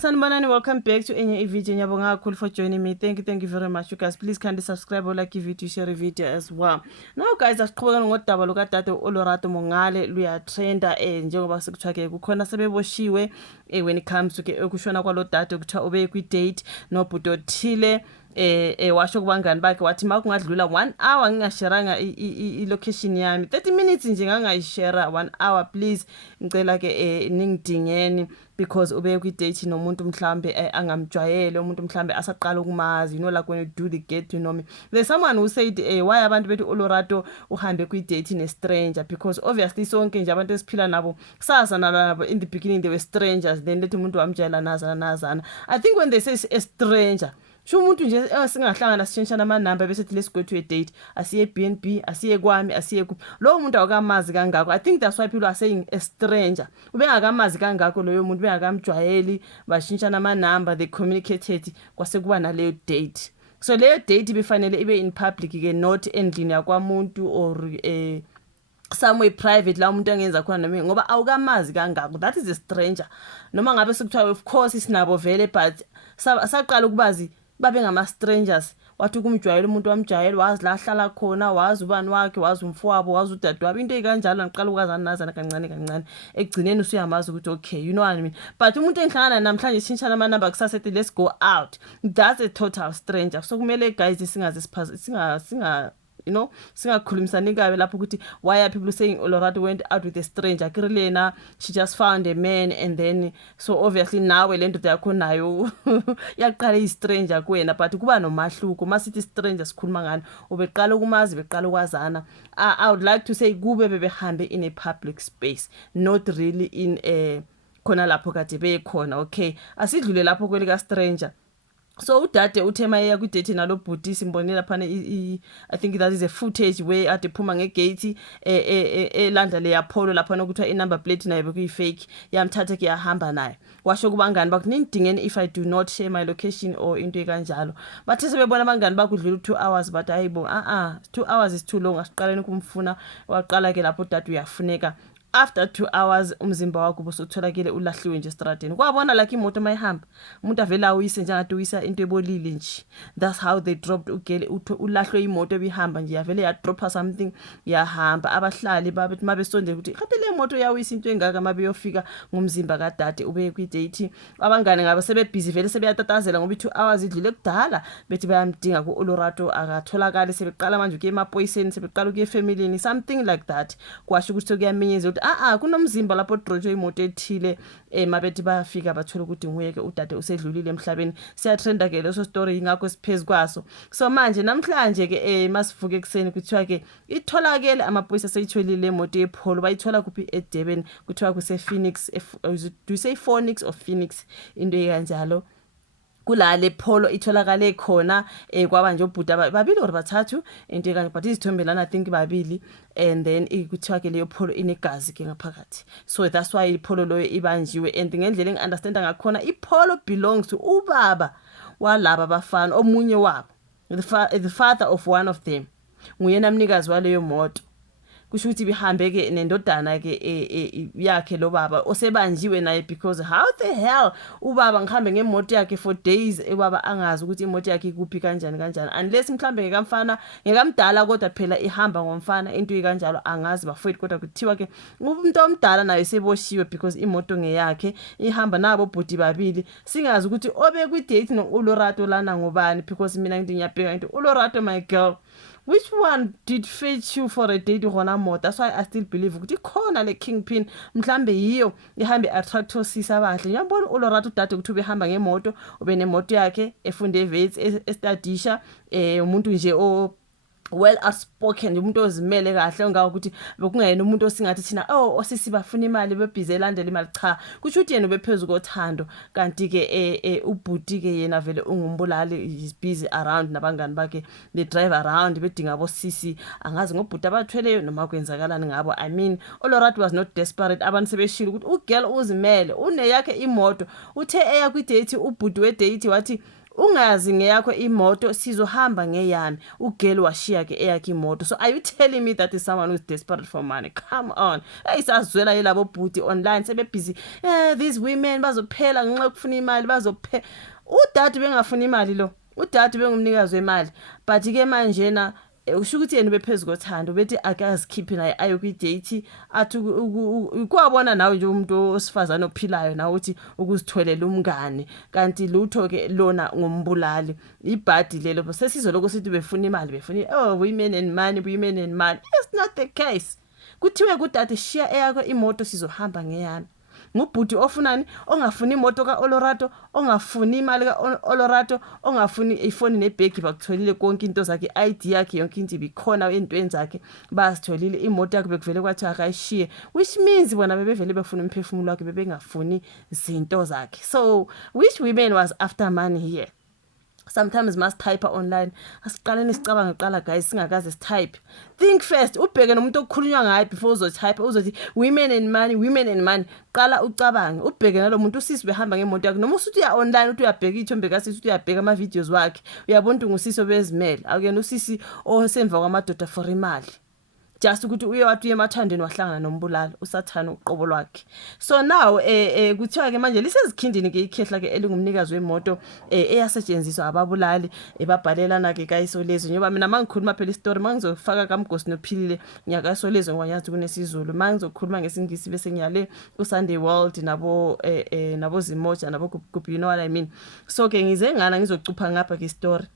Sanibonani, welcome back to enye video. Ngiyabonga kakhulu for joining me. Thank you very much, you guys. Please kindly subscribe or like video, share video as well. Now guys, asiqhubekani ngodaba lokadade uLorato Mongale luya trenda njengoba sekuthiwa ke kukhona sebeboshiwe when it comes to ke ukushona kwalodade kuthiwa ube kwi date nobhuti othile washo kubangani bakhe wathi makungadlula 1 hour ngingasharanga I location yami 30 minutes nje ngangayishare 1 hour please ngicela ke ningidingeni because ube kwi date nomuntu mhlambe angamjwayele umuntu mhlambe asaqala ukumazi like when you do the get to know me. There's someone who said why abantu bethu uLorato uhambe kwi date ne stranger, because obviously sonke nje abantu esiphila nabo kusasa nabo in the beginning they were strangers, then lethi umuntu wamjayela nazana. I think when they say a stranger sho umuntu nje singahlangana sitshentshana ama number bese thi let's go to a date, asiye BNB, asiye kwami, asiye kuphi, lo muntu awukamazi kangako. I think that's why people are saying a stranger. Ubengakamazi kangako loyo muntu, bengakamjwayeli, bashintshana ama number, they communicated kwase kuba na leyo date. So leyo date bifanele ibe in public ke, not endlini yakwamuntu or somewhere private la umuntu angenza khona nami ngoba awukamazi kangako. That is a stranger. Noma ngabe sekuthiwa of course isinabo vele, but saqala ukubazi babe ngama strangers. Wathi ukumjwayela umuntu wamjayela, wazi la hlala khona, wazi ubani wakhe, wazi umfowabo, wazi udadewabo, into ekanjalo ngiqala ukazana nazana kancane ekugcineni usuyamazi ukuthi okay, you know what I mean. But umuntu engihlangana namhlanje sishintshana ama number kusasethi let's go out, that's a total stranger. So kumele guys singa singakhulumisani kabe lapho ukuthi why are people saying Lorato went out with a stranger. Kirlena she just found a man, and then so obviously nawe lento yakho nayo yaqala istranger kuwena, but kuba nomahluko masithi stranger sikhuluma ngani, ubeqala ukumazi beqala ukwazana. I would like to say kube bebehambe in a public space, not really in a khona lapho kade bekhona. Okay, asidlule lapho kwelika stranger. So udade uthema eya kwi date nalo bhuti simbonela phana I think that is a footage where ade phuma ngegate elanda le Apollo lapha nokuthiwa I number plate nayo bekuyi fake, yamthatha ke yahamba naye. Washo kubangani bakho ningidingeni if I do not share my location or into ekanjalo. Bathe sebebona abangani bakudlula 2 hours, but hayibo 2 hours is too long, asiqaleni kumfuna. Waqala ke lapho dade uyafuneka. After 2 hours umzimba wakho bosutholakele ulahliwe nje estradeni. Kwabona like imoto mayihamba umuntu avela uyise njengade uyisa into ebolile nje. That's how they dropped ugele ulahlwe imoto ebihamba nje yavele ya dropper something yahamba. Abahlali babethi mabesonde ukuthi kade le moto yawisa into engaka mabe yofika ngumzimba kadade ube kwi date. Abangane ngabe sebe busy vele sebeyatatazela ngoba 2 hours idlule kudala bethi bayamdinga ku uLorato akatholakala. Sebeqala manje ukuye emaphoyiseni, sebeqala ukuye efamily something like that. Kwasho ukuthi kuyaminyeza kunomzimba lapho drojwe imoto ethile mabethi bayafika bathola ukuthi nguye ke udade usedlulile emhlabeni. Siyatrenda ke leso story ingakho siphezulu kwaso. So manje namhlanje ke masivuke ekseni kuthiwa ke itholakele amaphoyisa seyitholile imoto yePolo. Bayithola kuphi eDurban, kuthiwa kuse Phoenix. Do you say Phoenix or Phoenix into ekanjalo? Kula le Polo itholakale khona kwaba nje ubhuti babili or bathathu into ekanje, but izithombe lana I think babili, and then kuthiwa ke leyo Polo inegazi ke ngaphakathi. So that's why iPolo loyo ibanjiwe, and ngendlela engiunderstanda ngakhona iPolo belongs to ubaba walaba bafana omunye wabo, the father of one of them, nguyena mnikazi waleyo moto. Kusho ukuthi bihambe ke nendodana ke yakhe lo baba osebanjiwe naye, because how the hell ubaba ngihambe ngemoto yakhe for days ubaba angazi ukuthi imoto yakhe ikuphi kanjani unless mhlambe ngekamfana ngekamdala kodwa phela ihamba ngomfana into ekanjalo angazi bafowethu. Kodwa kuthiwa ke umuntu omdala naye seboshiwe because imoto ngeyakhe ihamba nabo bhuti babili, singazi ukuthi obe kwi date no uLorato lana ngobani, because mina ngiyabheka into uLorato my girl, which one did fetch you for a date gona moto? That's why I still believe ukuthi khona le kingpin mhlambe yiyo ihambe attractosisa abahle. Ngiyabona uLorato dade ukuthi ubehamba ngemoto, ube nemoto yakhe efunde evets estadisha umuntu nje well outspoken, umuntu ozimele kahle ongawo ukuthi bekungayena umuntu osingathi thina osisi bafuna imali bebhize elandela imali. Cha, kusho ukuthi yena ubephezulu kothando, kanti ke ubhuti ke yena vele ungumbulali, is busy around nabangani bakhe, they drive around bedinga bosisi. Angazi ngobhuti abathweleyo noma kwenzakalani ngabo. I mean uLorato was not desperate. Abantu sebeshilo ukuthi ugirl uzimele une yakhe imoto, uthe eya kwi date ubhuti we date wathi ungazi ngeyakho imoto sizohamba ngeyami ugeli washiya ke eyakhe imoto. So are you telling me that is someone who's desperate for money? Come on. Hey sazwela yilabo bhuti online sebe busy these women bazophela ngenxa yokufuna imali bazophela. Udade bengafuna imali lo, udade bengumnikazi wemali, but ke manje na usho ukuthi yena bephezulu kothando bethi akazikhiphi naye ayo kwi-date athi kwabona nawe nje umuntu osifazana ophilayo nawe uthi ukuzitholela umngane kanti lutho ke lona ngombulali ibhadi lelo sesizoloko sithi befuna imali befuna women and money, women and money. It's not the case. Kuthiwe kudade shiya eyakho imoto sizohamba ngeyami. Ngubhuti ofunani ongafuni imoto kaOlorado, ongafuni imali kaOlorado, ongafuni ifoni nebhegi bakutholile konke into zakhe, ID yakhe yonke into ibikhona entweni zakhe bazitholile, imoto yakhe bekuvele kwathi akayishiye, which means bona bebevele befuna umphefumulo wakhe bebengafuni izinto zakhe. So which women was after money here? Sometimes must type online. Asiqaleni sicabanga qala guys singakaze type. Think first. Ubheke nomuntu okukhulunywa ngaye before uzo type. Uzothi women and money, women and money. Qala ucabange. Ubheke nalomuntu usisi behamba ngemoto yakhe. Noma usuthi uya online uthi uyabheka ithombe kasisi uthi uyabheka ama videos wakhe. Uyabona ukuthi ngusisi obezimele. Akuyena usisi osemva kwamadoda for imali. Just ukuthi uye wathi uye emathandeni wahlangana nombulali usathana uqobo lwakhe. So now kuthiwa ke manje lisezikhindini ke ikhehla ke elingumnikazi wemoto eyasetshenziswa ababulali babhalelana ke kayisolezo nyoba mina mangikhuluma phela istory mangizofaka kaMgosi nophilile nyakasolezo ngoba nyazi kunesizulu mangizokhuluma ngesingisi bese ngiyale ku Sunday World nabo Zimoja nabo Gugu, you know what I mean. So ke ngize ngana ngizocupha ngapha ke story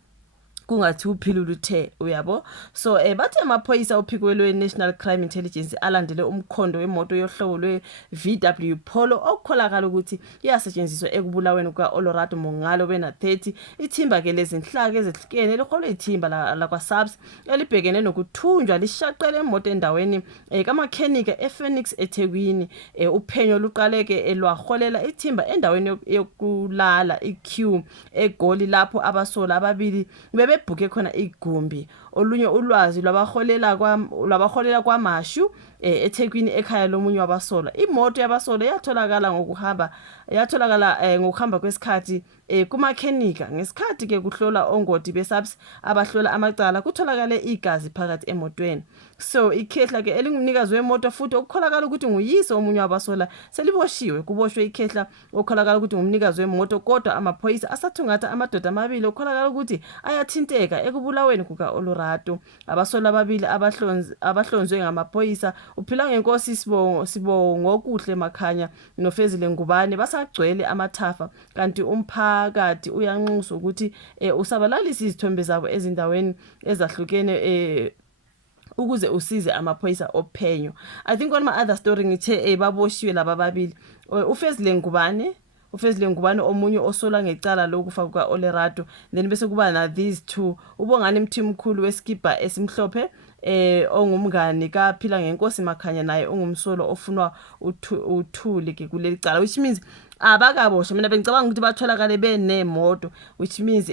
kungathi uphilula uthe uyabo. So bathe amaphoyisa ophikwelwe National Crime Intelligence alandele umkhondo wemoto yohlobo lwe VW Polo okukholakala ukuthi iyasetshenziswa ekubulaweni kwaOlorado Mongalo bena 30. Ithimba ke lezinhlaka ezihlukene liholwe ithimba la kwa SAPS elibhekene nokuthunjwa lishaqele imoto endaweni kamakhenika ePhoenix eThekwini. Uphenyo luqaleke elwaholela ithimba endaweni yokulala iQ eGoli lapho abasola ababili bebhuke khona igumbi. Olunye ulwazi lwabaholela kwaMashu eThekwini ekhaya lomunye wabasola. Imoto yabasola yatholakala ngokuhamba kwesikhathi kumakhenika. Ngesikhathi ke kuhlola ongoti beSAPS abahlola amacala kutholakale igazi phakathi emotweni. So ikhehla ke elingumnikazi wemoto futhi okukholakala ukuthi nguyise omunye wabasola seliboshiwe kuboshwe ikhehla okukholakala ukuthi ngumnikazi wemoto kodwa amaphoyisa asathungatha amadoda amabili okukholakala ukuthi ayathinteka ekubulaweni kukaOlorado. Abasola ababili abahlonzwe ngamaphoyisa uphila ngenkosi Sibongo Kuhle Makhanya noFezile Ngubane basagcwele amathafa kanti umphakathi uyanxuswa ukuthi usabalalisa izithombe zabo ezindaweni ezahlukene ukuze usize amaphoyisa ophenyo. I think on my other story ngithe baboshiwe laba babili uFezile Ngubane omunye osola ngecala lokufa kwaOlorado, then bese kuba na these two ubongani Mthimkhulu weskipa esimhlophe ongumngani kaphila ngenkosi Makhanya naye ongumsolo ofunwa uthuli ke kuleli cala, which means abakaboshwa. Mina bengicabanga ukuthi batholakale benemoto, which means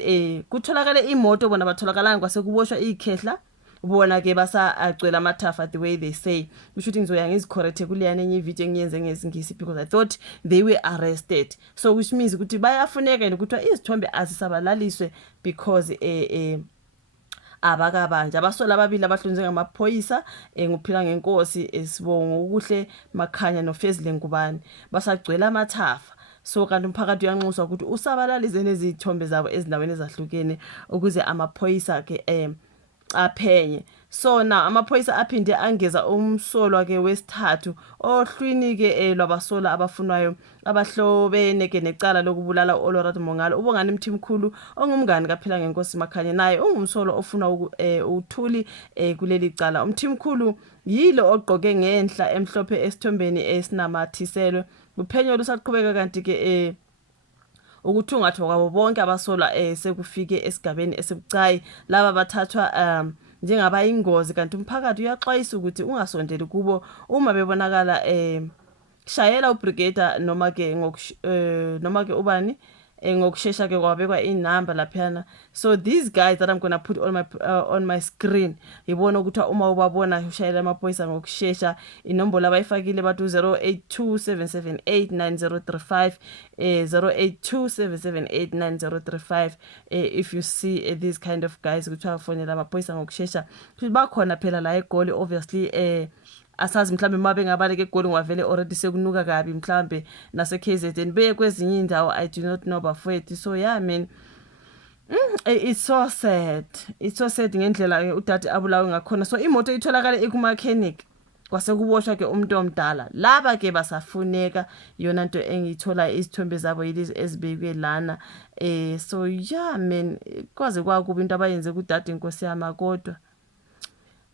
kutholakale imoto bona batholakala kwase kuboshwa ikhehla bona ke basa agcwela amathafa the way they say. Kusho ukuthi ngizoya ngizicorrect kuleyana enye video engiyenze ngesingisi because I thought they were arrested. So which means ukuthi bayafuneka ukuthi izithombe azisabalaliswe because abakabanje abasola ababili abahlonzwe ngamaphoyisa nguphila ngenkosi Sibongo Kuhle Makhanya noFezile Ngubane basagcwela amathafa. So kanti umphakathi uyanxuswa ukuthi usabalalise nezithombe zabo ezindaweni ezahlukene ukuze amaphoyisa ke aphenye. So na amaphoyisa aphinde angeza umsolwa ke wesithathu ohlwini ke lwabasola abafunwayo abahlobene ke necala lokubulala uOlorado Mongalo. Ubongani Mthimkhulu ongumngani kaphila ngenkosi Makhanya naye ungumsolo ofuna uthuli kuleli cala. Umthimkhulu yilo ogqoke ngenhla emhlophe esithombeni esinamathiselwe. Uphenyo lusaqhubeka kanti ke ukuthungathwa kwabo bonke abasola sekufike esigabeni esibucayi laba bathathwa njengaba ingozi kanti umphakathi uyaxwayisa ukuthi ungasondeli kubo uma bebonakala shayela ubrigadier noma ke ubani ngokushesha ke kwabekwa inamba laphana. So these guys that I'm gonna put on my screen yibona ukuthi uma ubabona ushayela amaphoyisa ngokushesha. Inombolo abayifakile bathi 0827789035 0827789035 if you see these kind of guys ukuthi afonela amaphoyisa ngokushesha. Bakhona phela la eGoli obviously asazi mhlambe mabe ngabaleke eGoli ngwavele already sekunuka kabi mhlambe nase KZN beye kwezinye indawo I do not know bafowethu. So yeah man, it's so sad ngendlela udade abulawe ngakhona. So imoto itholakala ekumakhenik kwase kuboshwa ke umuntu omdala. Laba ke basafuneka yona into engithola izithombe zabo yilezi ezibekwe lana. So yeah man, kwaze kwakuba into abayenze kudade inkosi yama kodwa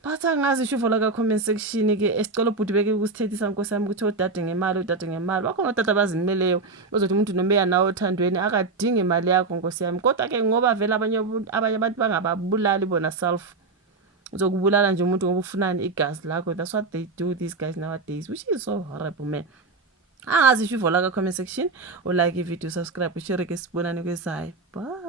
batha ngazi ishuvo la comment section ke esicela ubhuti beke ukusithethisa inkosi yami ukuthi odade ngemali bakhona odade abazimeleyo ozothi umuntu noma yanawo othandweni akadinga imali yakho nkosi yami. Kodwa ke ngoba vele abanye abantu bangababulali bona self uzokubulala nje umuntu ngoba ufunani igazi lakho. That's what they do these guys nowadays, which is so horrible man. Angazi ishuvo la comment section, like ivideo, subscribe, share ke sibonane kwezayo. Bye.